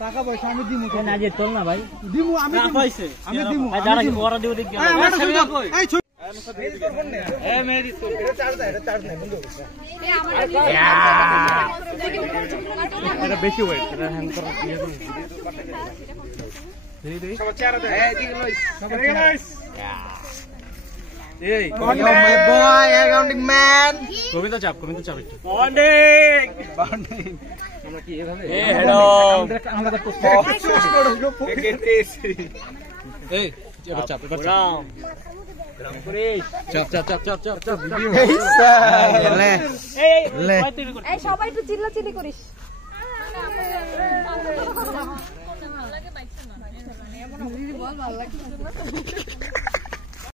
টাকা পয়সা আমি দিমু না যে তোল না ভাই দিমু আমি দিমু যারা কি বড় দিও দেখি বেশি ওয়েট কবিতা চাপ একটু আমরা কি এভাবে চাপ সবাই একটু চিল্লাচিল্লি করিস ভালো লাগে